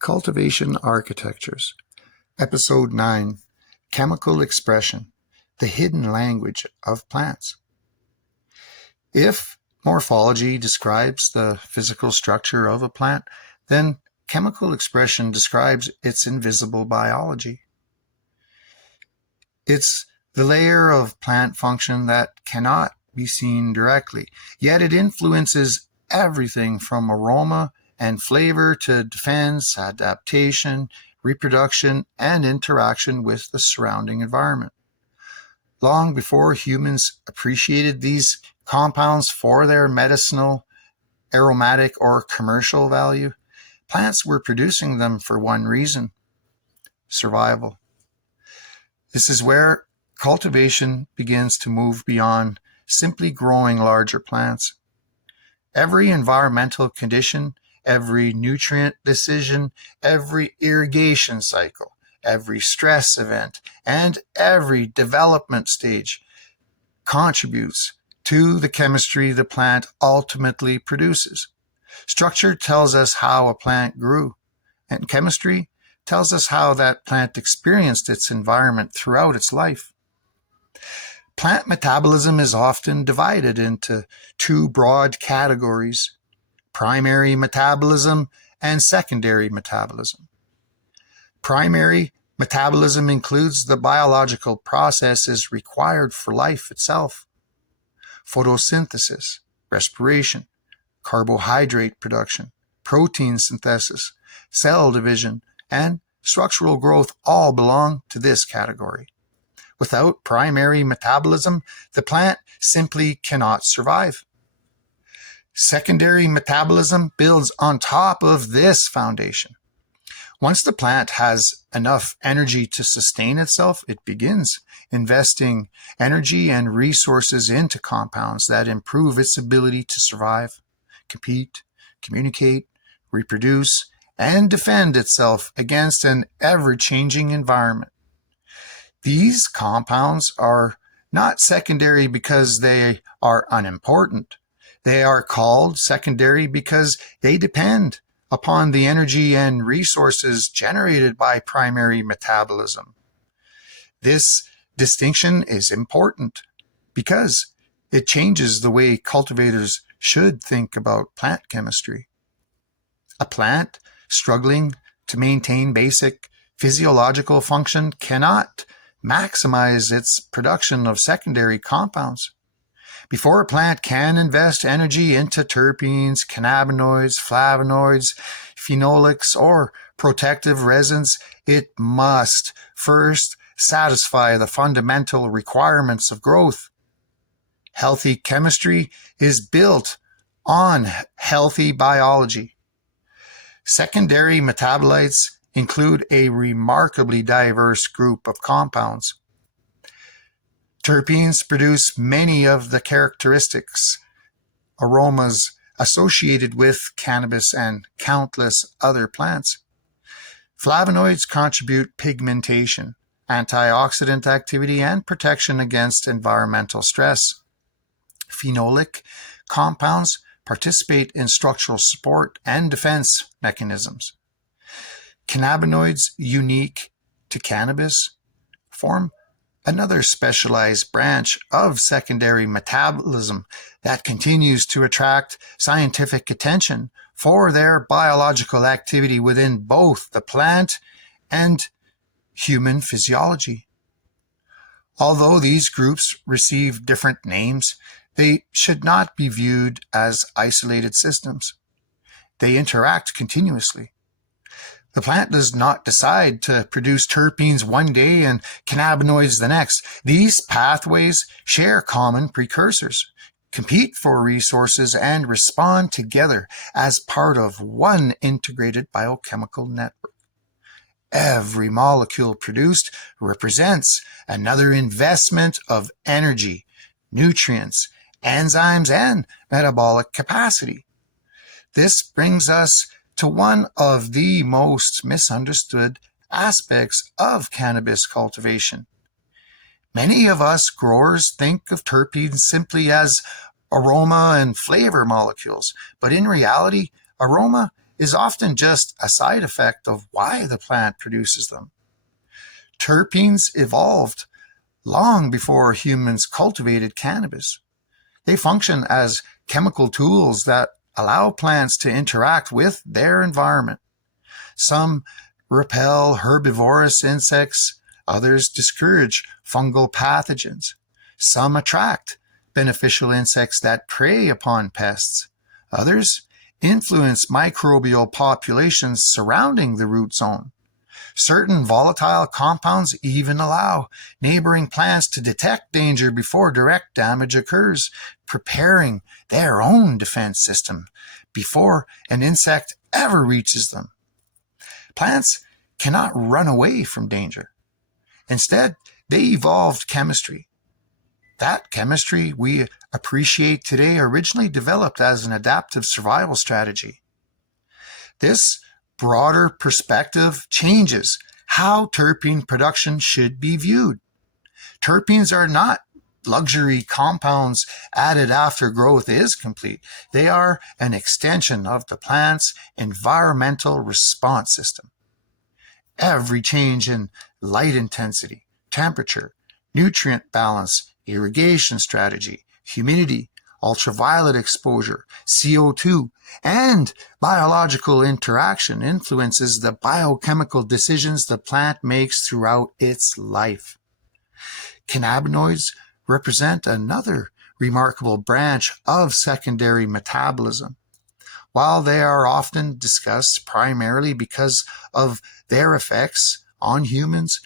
Cultivation Architectures, Episode 9, Chemical Expression, the Hidden Language of Plants. If morphology describes the physical structure of a plant, then chemical expression describes its invisible biology. It's the layer of plant function that cannot be seen directly, yet it influences everything from aroma and flavor to defense, adaptation, reproduction, and interaction with the surrounding environment. Long before humans appreciated these compounds for their medicinal, aromatic, or commercial value, plants were producing them for one reason: survival. This is where cultivation begins to move beyond simply growing larger plants. Every environmental condition, every nutrient decision, every irrigation cycle, every stress event, and every development stage contributes to the chemistry the plant ultimately produces. Structure tells us how a plant grew, and chemistry tells us how that plant experienced its environment throughout its life. Plant metabolism is often divided into two broad categories: primary metabolism and secondary metabolism. Primary metabolism includes the biological processes required for life itself: photosynthesis, respiration, carbohydrate production, protein synthesis, cell division, and structural growth all belong to this category. Without primary metabolism, the plant simply cannot survive. Secondary metabolism builds on top of this foundation. Once the plant has enough energy to sustain itself, it begins investing energy and resources into compounds that improve its ability to survive, compete, communicate, reproduce, and defend itself against an ever-changing environment. These compounds are not secondary because they are unimportant. They are called secondary because they depend upon the energy and resources generated by primary metabolism. This distinction is important because it changes the way cultivators should think about plant chemistry. A plant struggling to maintain basic physiological function cannot maximize its production of secondary compounds. Before a plant can invest energy into terpenes, cannabinoids, flavonoids, phenolics, or protective resins, it must first satisfy the fundamental requirements of growth. Healthy chemistry is built on healthy biology. Secondary metabolites include a remarkably diverse group of compounds. Terpenes produce many of the characteristics, aromas associated with cannabis and countless other plants. Flavonoids contribute pigmentation, antioxidant activity, and protection against environmental stress. Phenolic compounds participate in structural support and defense mechanisms. Cannabinoids unique to cannabis form another specialized branch of secondary metabolism that continues to attract scientific attention for their biological activity within both the plant and human physiology. Although these groups receive different names, they should not be viewed as isolated systems. They interact continuously. The plant does not decide to produce terpenes one day and cannabinoids the next. These pathways share common precursors, compete for resources, and respond together as part of one integrated biochemical network. Every molecule produced represents another investment of energy, nutrients, enzymes, and metabolic capacity. This brings us to one of the most misunderstood aspects of cannabis cultivation. Many of us growers think of terpenes simply as aroma and flavor molecules, but in reality, aroma is often just a side effect of why the plant produces them. Terpenes evolved long before humans cultivated cannabis. They function as chemical tools that allow plants to interact with their environment. Some repel herbivorous insects, others discourage fungal pathogens. Some attract beneficial insects that prey upon pests. Others influence microbial populations surrounding the root zone. Certain volatile compounds even allow neighboring plants to detect danger before direct damage occurs, preparing their own defense system before an insect ever reaches them. Plants cannot run away from danger. Instead, they evolved chemistry. That chemistry we appreciate today originally developed as an adaptive survival strategy. This broader perspective changes how terpene production should be viewed. Terpenes are not luxury compounds added after growth is complete. They are an extension of the plant's environmental response system. Every change in light intensity, temperature, nutrient balance, irrigation strategy, humidity, ultraviolet exposure, CO2, and biological interaction influences the biochemical decisions the plant makes throughout its life. Cannabinoids represent another remarkable branch of secondary metabolism. While they are often discussed primarily because of their effects on humans,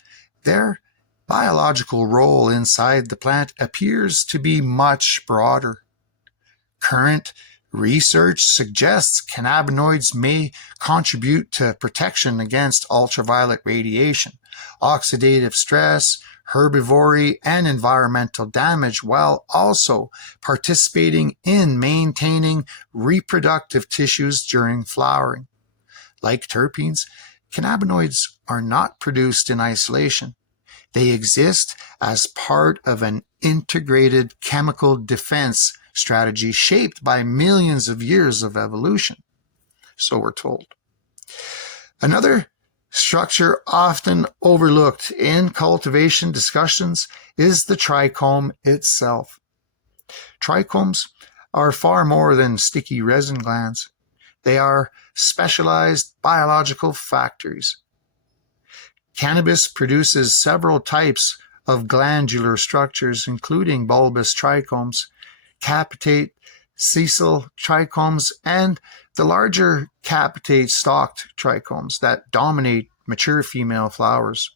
their biological role inside the plant appears to be much broader. Current research suggests cannabinoids may contribute to protection against ultraviolet radiation, oxidative stress, herbivory, and environmental damage, while also participating in maintaining reproductive tissues during flowering. Like terpenes, cannabinoids are not produced in isolation. They exist as part of an integrated chemical defense strategy shaped by millions of years of evolution, so we're told. Another structure often overlooked in cultivation discussions is the trichome itself. Trichomes are far more than sticky resin glands. They are specialized biological factories. Cannabis produces several types of glandular structures, including bulbous trichomes, capitate, sessile trichomes, and the larger capitate stalked trichomes that dominate mature female flowers.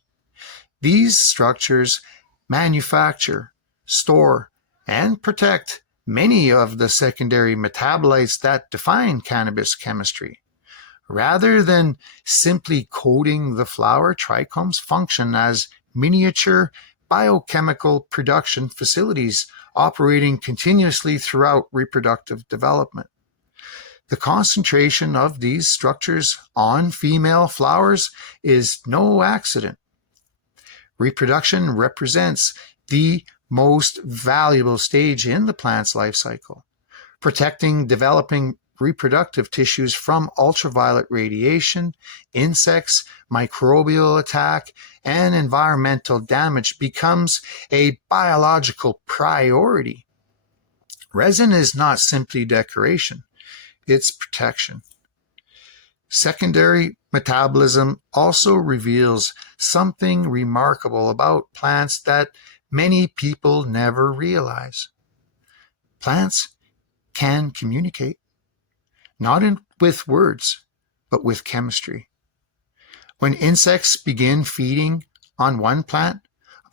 These structures manufacture, store, and protect many of the secondary metabolites that define cannabis chemistry. Rather than simply coating the flower, trichomes function as miniature biochemical production facilities operating continuously throughout reproductive development. The concentration of these structures on female flowers is no accident. Reproduction represents the most valuable stage in the plant's life cycle, protecting developing reproductive tissues from ultraviolet radiation, insects, microbial attack, and environmental damage becomes a biological priority. Resin is not simply decoration, it's protection. Secondary metabolism also reveals something remarkable about plants that many people never realize. Plants can communicate, not with words, but with chemistry. When insects begin feeding on one plant,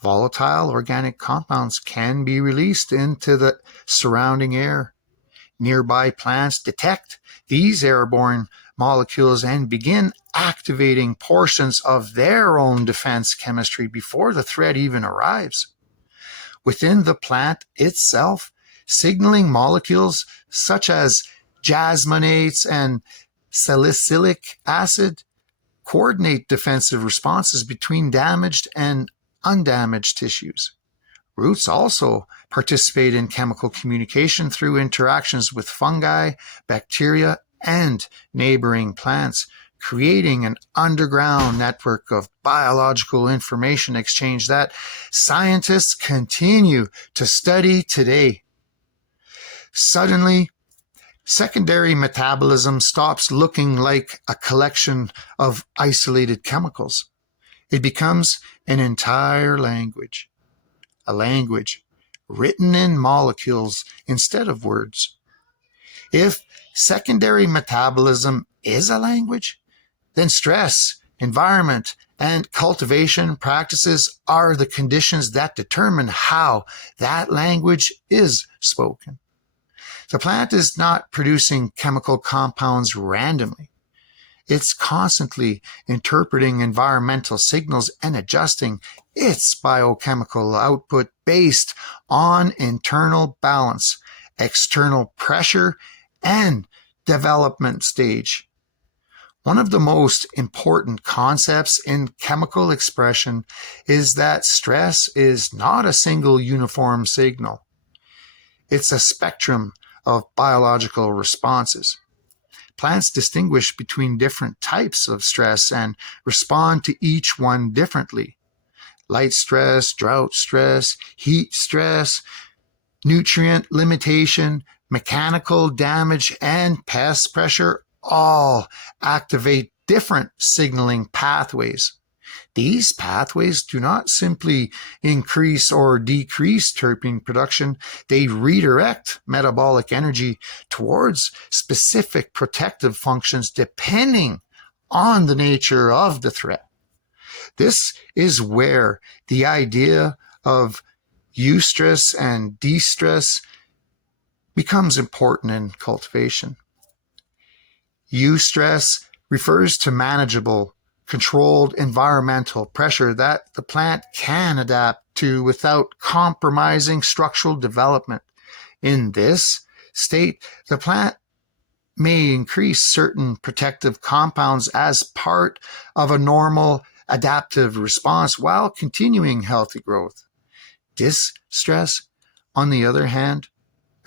volatile organic compounds can be released into the surrounding air. Nearby plants detect these airborne molecules and begin activating portions of their own defense chemistry before the threat even arrives. Within the plant itself, signaling molecules such as jasmonates and salicylic acid coordinate defensive responses between damaged and undamaged tissues. Roots also participate in chemical communication through interactions with fungi, bacteria, and neighboring plants, creating an underground network of biological information exchange that scientists continue to study today. Suddenly, secondary metabolism stops looking like a collection of isolated chemicals. It becomes an entire language, a language written in molecules instead of words. If secondary metabolism is a language, then stress, environment, and cultivation practices are the conditions that determine how that language is spoken. The plant is not producing chemical compounds randomly. It's constantly interpreting environmental signals and adjusting its biochemical output based on internal balance, external pressure, and development stage. One of the most important concepts in chemical expression is that stress is not a single uniform signal. It's a spectrum of biological responses. Plants distinguish between different types of stress and respond to each one differently. Light stress, drought stress, heat stress, nutrient limitation, mechanical damage, and pest pressure all activate different signaling pathways. These pathways do not simply increase or decrease terpene production, they redirect metabolic energy towards specific protective functions depending on the nature of the threat. This is where the idea of eustress and destress becomes important in cultivation. Eustress refers to manageable, controlled environmental pressure that the plant can adapt to without compromising structural development. In this state, the plant may increase certain protective compounds as part of a normal adaptive response while continuing healthy growth. Distress, on the other hand,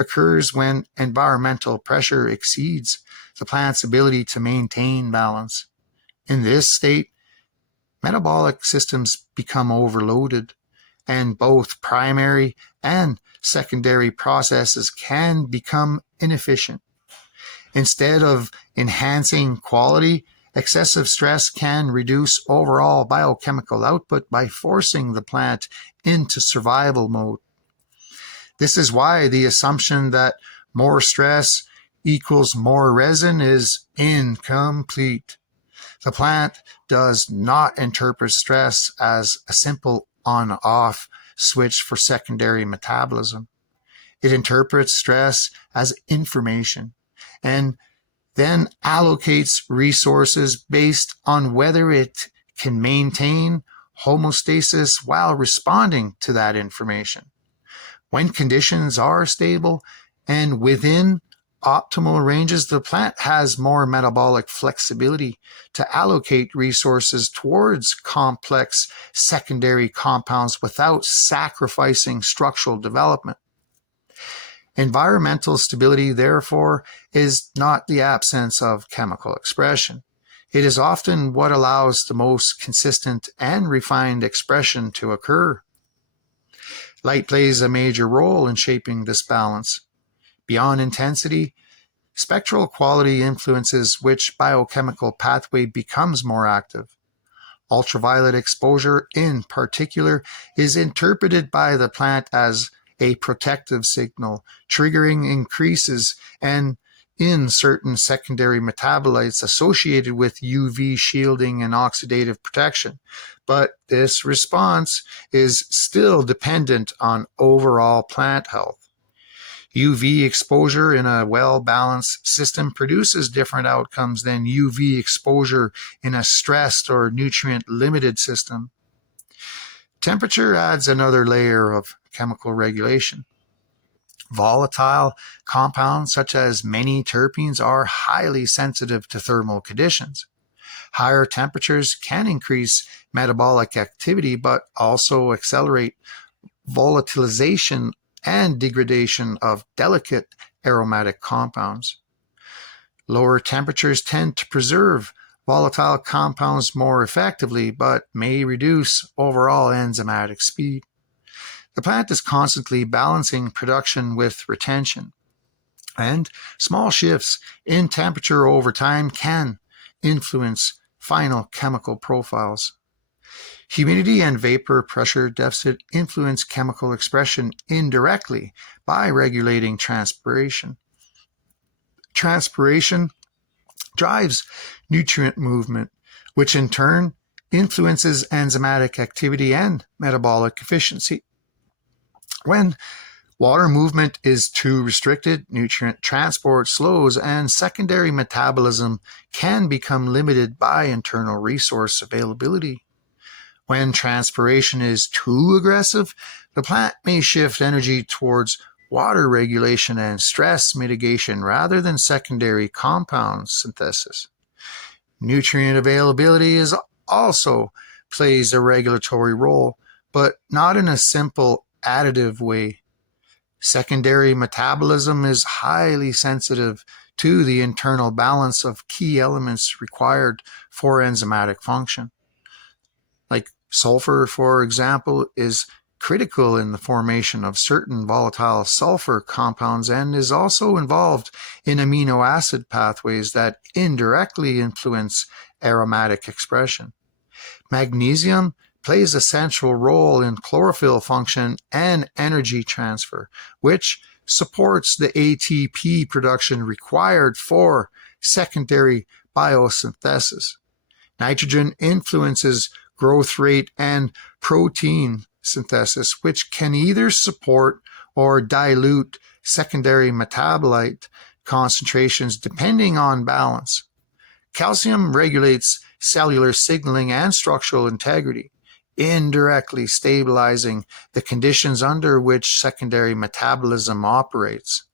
occurs when environmental pressure exceeds the plant's ability to maintain balance. In this state, metabolic systems become overloaded, and both primary and secondary processes can become inefficient. Instead of enhancing quality, excessive stress can reduce overall biochemical output by forcing the plant into survival mode. This is why the assumption that more stress equals more resin is incomplete. The plant does not interpret stress as a simple on-off switch for secondary metabolism. It interprets stress as information and then allocates resources based on whether it can maintain homeostasis while responding to that information. When conditions are stable and within optimal ranges, the plant has more metabolic flexibility to allocate resources towards complex secondary compounds without sacrificing structural development. Environmental stability, therefore, is not the absence of chemical expression. It is often what allows the most consistent and refined expression to occur. Light plays a major role in shaping this balance. Beyond intensity, spectral quality influences which biochemical pathway becomes more active. Ultraviolet exposure, in particular, is interpreted by the plant as a protective signal, triggering increases in certain secondary metabolites associated with UV shielding and oxidative protection. But this response is still dependent on overall plant health. UV exposure in a well-balanced system produces different outcomes than UV exposure in a stressed or nutrient-limited system. Temperature adds another layer of chemical regulation. Volatile compounds such as many terpenes are highly sensitive to thermal conditions. Higher temperatures can increase metabolic activity but also accelerate volatilization and degradation of delicate aromatic compounds. Lower temperatures tend to preserve volatile compounds more effectively, but may reduce overall enzymatic speed. The plant is constantly balancing production with retention, and small shifts in temperature over time can influence final chemical profiles. Humidity and vapor pressure deficit influence chemical expression indirectly by regulating transpiration. Transpiration drives nutrient movement, which in turn influences enzymatic activity and metabolic efficiency. When water movement is too restricted, nutrient transport slows, and secondary metabolism can become limited by internal resource availability. When transpiration is too aggressive, the plant may shift energy towards water regulation and stress mitigation rather than secondary compound synthesis. Nutrient availability is also plays a regulatory role, but not in a simple additive way. Secondary metabolism is highly sensitive to the internal balance of key elements required for enzymatic function. Like sulfur, for example, is critical in the formation of certain volatile sulfur compounds and is also involved in amino acid pathways that indirectly influence aromatic expression. Magnesium plays a central role in chlorophyll function and energy transfer, which supports the ATP production required for secondary biosynthesis. Nitrogen influences growth rate and protein synthesis, which can either support or dilute secondary metabolite concentrations depending on balance. Calcium regulates cellular signaling and structural integrity, indirectly stabilizing the conditions under which secondary metabolism operates.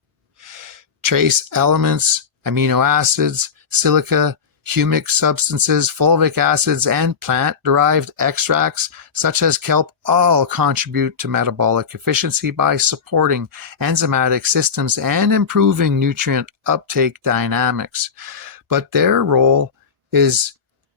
Trace elements, amino acids, silica, humic substances, fulvic acids, and plant-derived extracts such as kelp all contribute to metabolic efficiency by supporting enzymatic systems and improving nutrient uptake dynamics. But their role is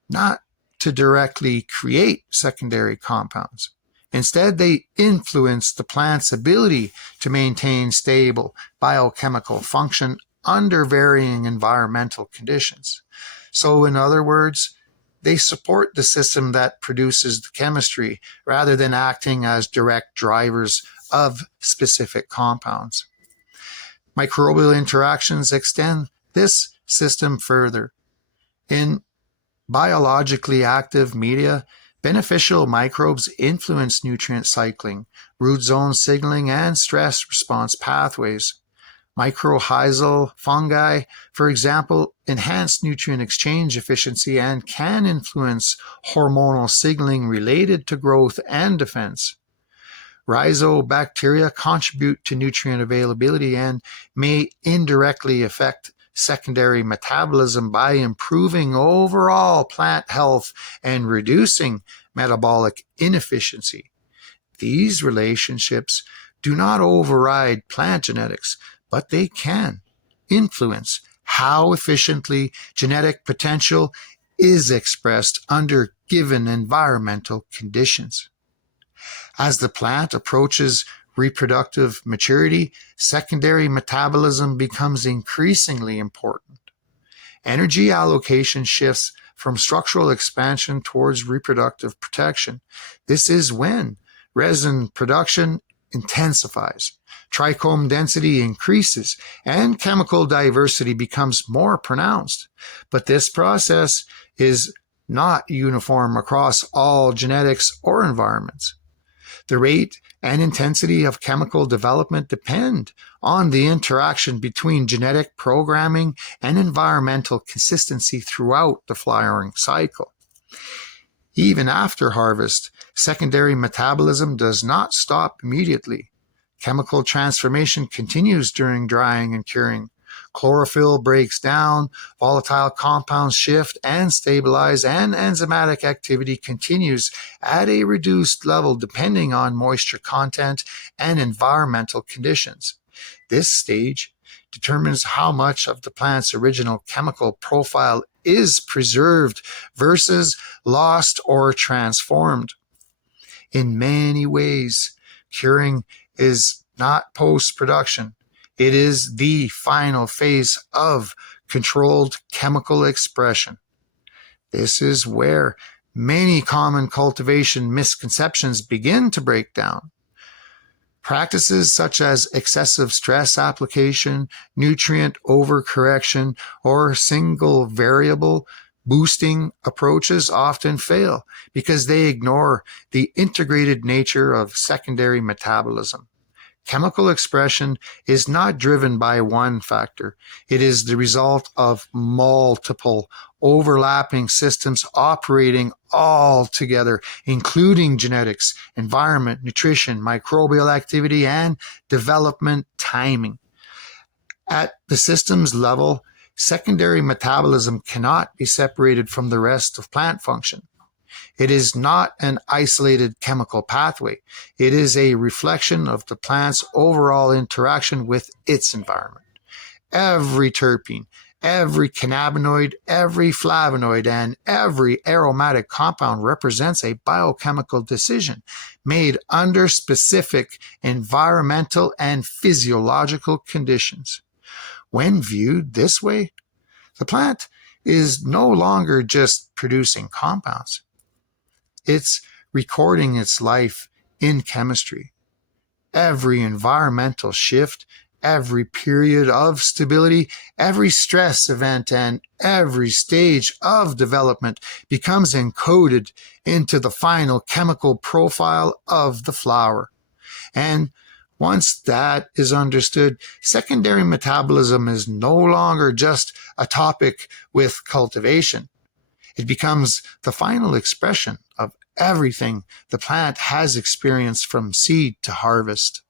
not to directly create secondary compounds. Instead, they influence the plant's ability to maintain stable biochemical function under varying environmental conditions. So, in other words, they support the system that produces the chemistry rather than acting as direct drivers of specific compounds. Microbial interactions extend this system further. In biologically active media, beneficial microbes influence nutrient cycling, root zone signaling, and stress response pathways. Mycorrhizal fungi, for example, enhance nutrient exchange efficiency and can influence hormonal signaling related to growth and defense. Rhizobacteria contribute to nutrient availability and may indirectly affect secondary metabolism by improving overall plant health and reducing metabolic inefficiency. These relationships do not override plant genetics, but they can influence how efficiently genetic potential is expressed under given environmental conditions. As the plant approaches reproductive maturity, secondary metabolism becomes increasingly important. Energy allocation shifts from structural expansion towards reproductive protection. This is when resin production intensifies, trichome density increases, and chemical diversity becomes more pronounced. But this process is not uniform across all genetics or environments. The rate and intensity of chemical development depend on the interaction between genetic programming and environmental consistency throughout the flowering cycle. Even after harvest, secondary metabolism does not stop immediately. Chemical transformation continues during drying and curing. Chlorophyll breaks down, volatile compounds shift and stabilize, and enzymatic activity continues at a reduced level depending on moisture content and environmental conditions. This stage determines how much of the plant's original chemical profile is preserved versus lost or transformed. In many ways, curing is not post-production. It is the final phase of controlled chemical expression. This is where many common cultivation misconceptions begin to break down. Practices such as excessive stress application, nutrient overcorrection, or single variable boosting approaches often fail because they ignore the integrated nature of secondary metabolism. Chemical expression is not driven by one factor. It is the result of multiple overlapping systems operating all together, including genetics, environment, nutrition, microbial activity, and development timing. At the systems level, secondary metabolism cannot be separated from the rest of plant function. It is not an isolated chemical pathway. It is a reflection of the plant's overall interaction with its environment. Every terpene, every cannabinoid, every flavonoid, and every aromatic compound represents a biochemical decision made under specific environmental and physiological conditions. When viewed this way, the plant is no longer just producing compounds. It's recording its life in chemistry. Every environmental shift, every period of stability, every stress event, and every stage of development becomes encoded into the final chemical profile of the flower. And once that is understood, secondary metabolism is no longer just a topic with cultivation. It becomes the final expression of everything the plant has experienced from seed to harvest.